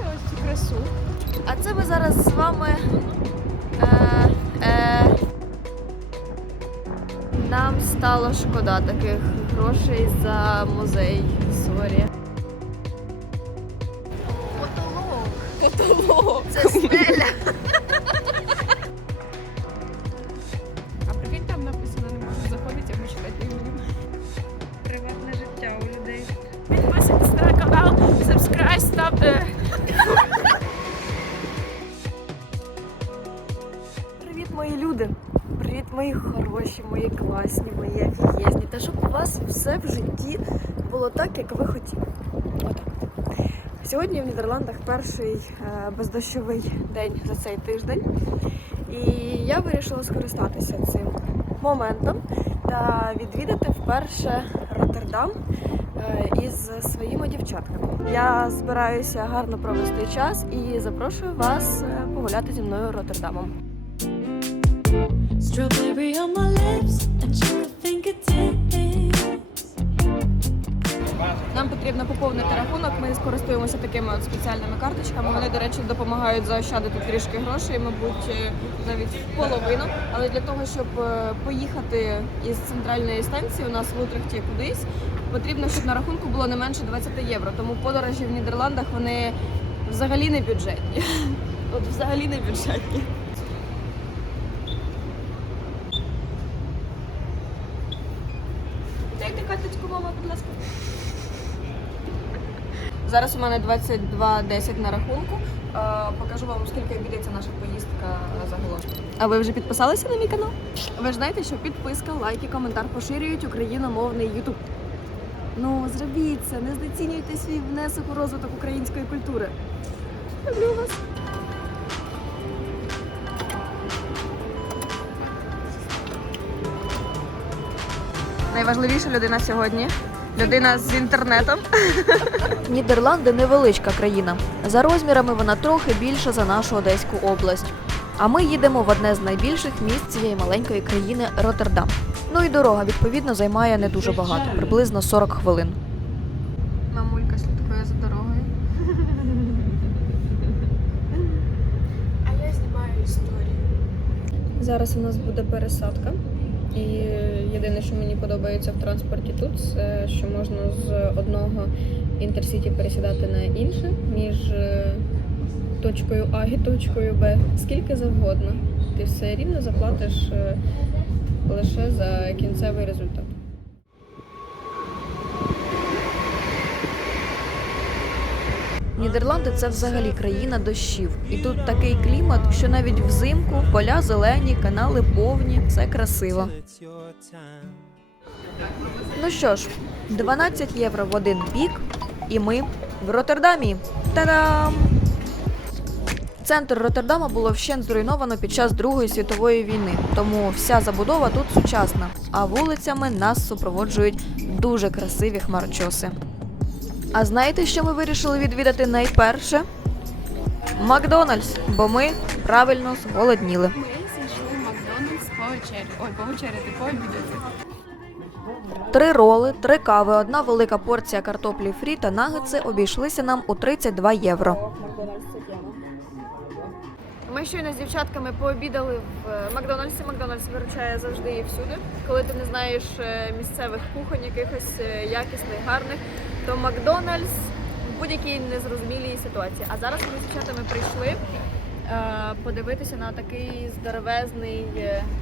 ось цю красу. А це ми зараз з вами. Е, е, нам стало шкода таких грошей за музей. Сорі. Потолок. Потолок. Це стеля. Все в житті було так, як ви хотіли. Отак. Сьогодні в Нідерландах перший е, бездощовий день за цей тиждень. І я вирішила скористатися цим моментом та відвідати вперше Роттердам е, із своїми дівчатками. Я збираюся гарно провести час і запрошую вас е, погуляти зі мною Роттердамом. Strawberry on my lips and потрібно поповнити рахунок. Ми скористуємося такими от спеціальними карточками. Вони, до речі, допомагають заощадити трішки грошей, мабуть, е, навіть в половину. Але для того, щоб е, поїхати із центральної станції у нас в Утрехті кудись, потрібно, щоб на рахунку було не менше 20 євро. Тому подорожі в Нідерландах вони взагалі не бюджетні. От взагалі не бюджетні. Зараз у мене 22.10 на рахунку. Е, Покажу вам, скільки обійдеться наша поїздка загалом. А ви вже підписалися на мій канал? Ви ж знаєте, що підписка, лайк і коментар поширюють україномовний YouTube. Ну, зробіть це, не знецінюйте свій внесок у розвиток української культури. Люблю вас. Найважливіша людина сьогодні. Людина з інтернетом. Нідерланди невеличка країна. За розмірами вона трохи більша за нашу Одеську область. А ми їдемо в одне з найбільших міст цієї маленької країни Роттердам. Ну і дорога, відповідно, займає не дуже багато, приблизно 40 хвилин. Мамулька слідкує за дорогою. А я знімаю історію. Зараз у нас буде пересадка. І єдине, що мені подобається в транспорті тут, це що можна з одного інтерсіті пересідати на інше між е, точкою А і точкою Б скільки завгодно. Ти все рівно заплатиш е, лише за кінцевий результат. Нідерланди це взагалі країна дощів. І тут такий клімат, що навіть взимку поля зелені, канали повні, все красиво. Ну що ж, 12 євро в один бік, і ми в Роттердамі. Та-дам! Центр Роттердама було вщент зруйновано під час Другої світової війни, тому вся забудова тут сучасна, а вулицями нас супроводжують дуже красиві хмарочоси. А знаєте, що ми вирішили відвідати найперше? Макдональдс, бо ми правильно зголодніли. Ой, повечеряти, пообідати. Три роли, три кави, одна велика порція картоплі фрі та нагетси обійшлися нам у 32 євро. Ми щойно з дівчатками пообідали в е, Макдональдсі. Макдональдс виручає завжди і всюди. Коли ти не знаєш е, місцевих кухонь, якихось е, якісних, гарних, то Макдональдс в будь-якій незрозумілій ситуації. А зараз ми з дівчатами прийшли подивитися на такий здоровезний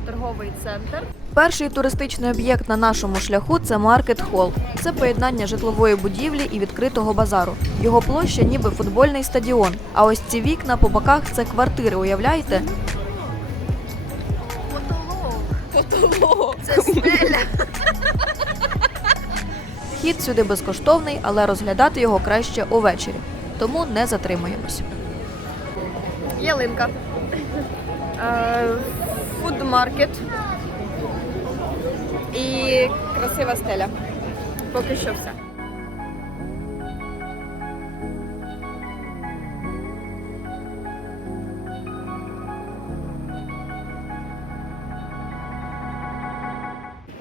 торговий центр. Перший туристичний об'єкт на нашому шляху це маркет хол. Це поєднання житлової будівлі і відкритого базару. Його площа ніби футбольний стадіон. А ось ці вікна по боках це квартири, уявляєте? Потолок. Це стеля. Вхід сюди безкоштовний, але розглядати його краще увечері. Тому не затримуємось. Ялинка. Фудмаркет. І красива стеля. Поки що все.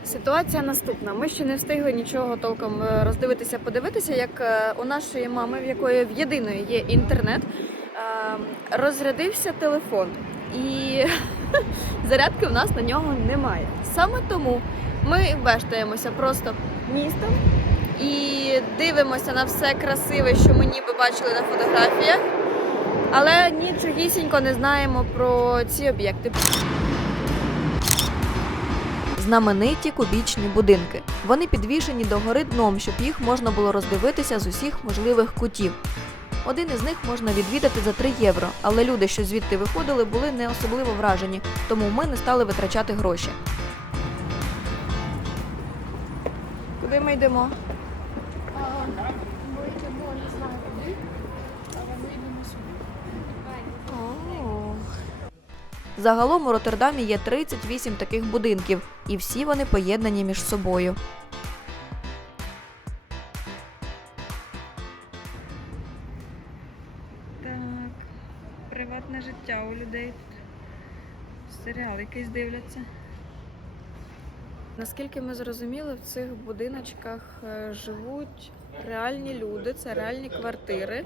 Ситуація наступна. Ми ще не встигли нічого толком е, роздивитися, подивитися, як е, у нашої мами, в якої в єдиної є інтернет, е, розрядився телефон. І зарядки в нас на нього немає. Саме тому ми вештаємося просто містом і дивимося на все красиве, що ми ніби бачили на фотографіях, але нічогісінько не знаємо про ці об'єкти. Знамениті кубічні будинки. Вони підвішені до гори дном, щоб їх можна було роздивитися з усіх можливих кутів. Один із них можна відвідати за 3 євро, але люди, що звідти виходили, були не особливо вражені, тому ми не стали витрачати гроші. Куди ми йдемо? Загалом у Роттердамі є 38 таких будинків, і всі вони поєднані між собою. Так, приватне життя у людей тут. Серіал якийсь дивляться. Наскільки ми зрозуміли, в цих будиночках е, живуть реальні люди, це реальні квартири.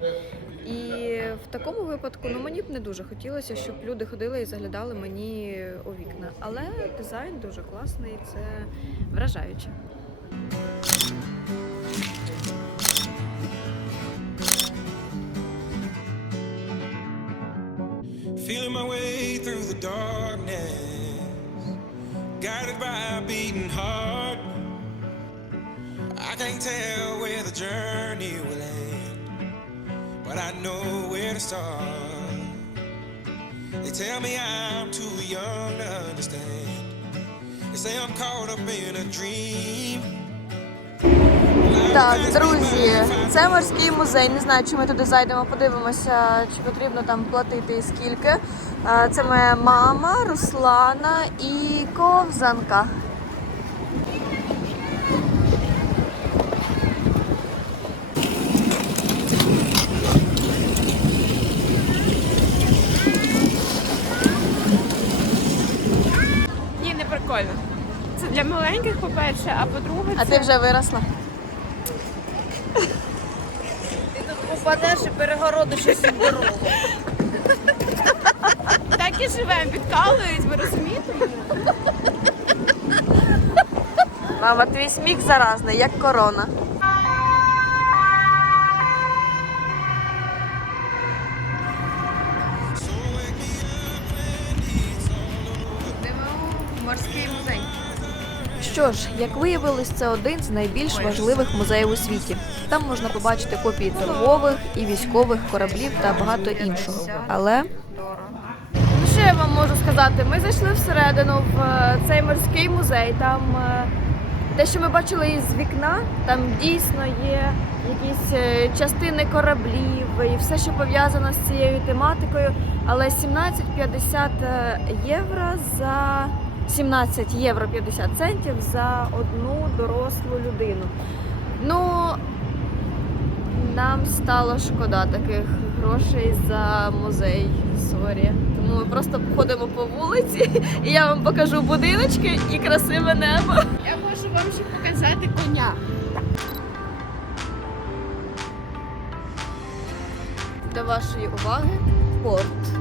І в такому випадку ну мені б не дуже хотілося, щоб люди ходили і заглядали мені у вікна. Але дизайн дуже класний, це вражаюче. Feeling my way through the darkness, guided by a beating heart. I can't tell where the journey will end, but I know where to start. They tell me I'm too young to understand. They say I'm caught up in a dream. Так, друзі, це морський музей. Не знаю, чи ми туди зайдемо, подивимося, чи потрібно там платити і скільки. Це моя мама, Руслана і ковзанка. Ні, не прикольно. Це для маленьких, по-перше, а по-друге, А це... ти вже виросла? Ти тут попадеш і перегородиш усю дорогу. так і живемо, підкалують, ви розумієте мене? Мама, твій сміх заразний, як корона. Морський музей. Що ж, як виявилось, це один з найбільш важливих музеїв у світі. Там можна побачити копії торгових і військових кораблів та багато іншого. Але що я вам можу сказати? Ми зайшли всередину в е, цей морський музей. Там е, те, що ми бачили із вікна, там дійсно є якісь е, частини кораблів і все, що пов'язано з цією тематикою. Але 17,50 е, євро за 17 євро 50 центів за одну дорослу людину. Ну, нам стало шкода таких грошей за музей. Сорі. Тому ми просто походимо по вулиці, і я вам покажу будиночки і красиве небо. Я можу вам ще показати коня. До вашої уваги порт.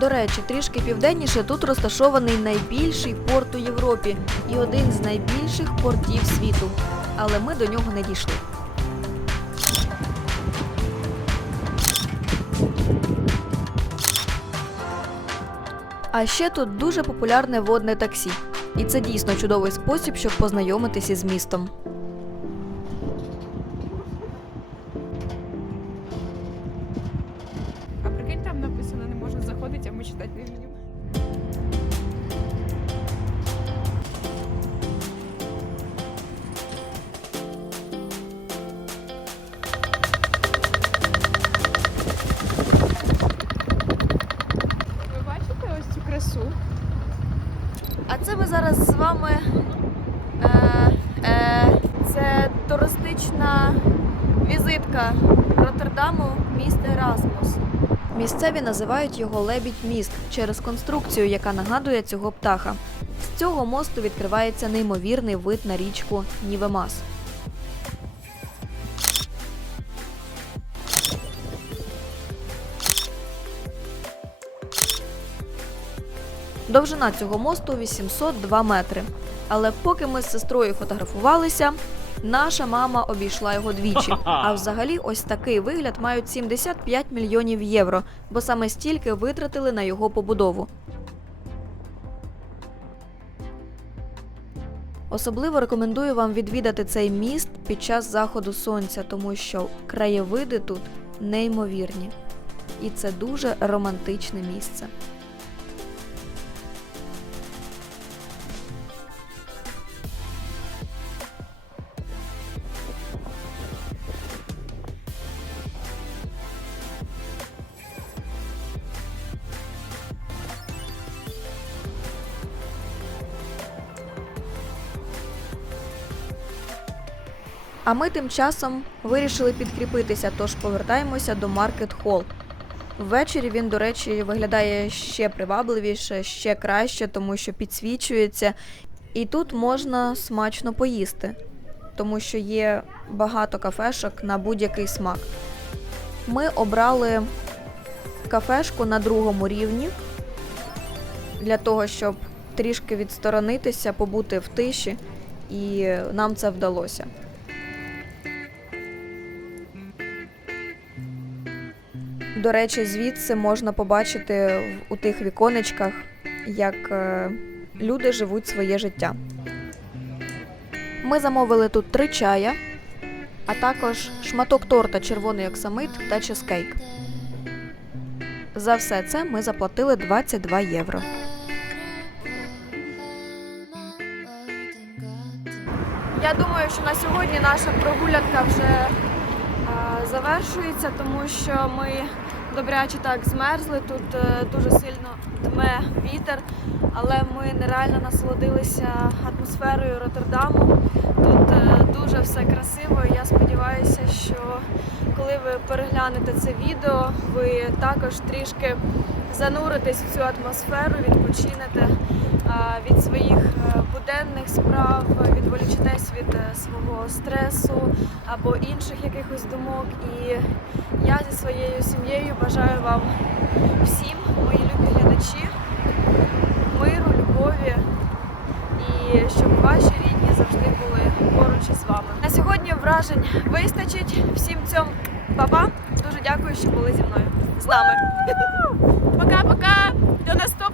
До речі, трішки південніше тут розташований найбільший порт у Європі і один з найбільших портів світу. Але ми до нього не дійшли. А ще тут дуже популярне водне таксі. І це дійсно чудовий спосіб, щоб познайомитися з містом. Місцеві називають його лебідь міст через конструкцію, яка нагадує цього птаха. З цього мосту відкривається неймовірний вид на річку Нівемас. Довжина цього мосту 802 метри. Але поки ми з сестрою фотографувалися, наша мама обійшла його двічі. А взагалі, ось такий вигляд мають 75 мільйонів євро, бо саме стільки витратили на його побудову. Особливо рекомендую вам відвідати цей міст під час заходу сонця, тому що краєвиди тут неймовірні. І це дуже романтичне місце. А ми тим часом вирішили підкріпитися, тож повертаємося до Маркет Холл. Ввечері він, до речі, виглядає ще привабливіше, ще краще, тому що підсвічується. І тут можна смачно поїсти, тому що є багато кафешок на будь-який смак. Ми обрали кафешку на другому рівні для того, щоб трішки відсторонитися, побути в тиші, і нам це вдалося. До речі, звідси можна побачити у тих віконечках, як е, люди живуть своє життя. Ми замовили тут три чая, а також шматок торта червоний оксамит та чизкейк. За все це ми заплатили 22 євро. Я думаю, що на сьогодні наша прогулянка вже завершується, тому що ми добряче так змерзли. Тут е, дуже сильно дме вітер, але ми нереально насолодилися атмосферою Роттердаму. Тут е, дуже все красиво. і Я сподіваюся, що коли ви переглянете це відео, ви також трішки зануритесь в цю атмосферу, відпочинете від своїх е, буденних справ, відволічитесь від е, свого стресу або інших якихось думок. І я зі своєю сім'єю бажаю вам всім, мої любі глядачі, миру, любові і щоб ваші рідні завжди були поруч із вами. На сьогодні вражень вистачить. Всім цьому па-па. Дуже дякую, що були зі мною з нами. Пока-пока! До наступних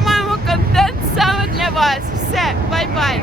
знімаємо контент саме для вас. Все, бай-бай!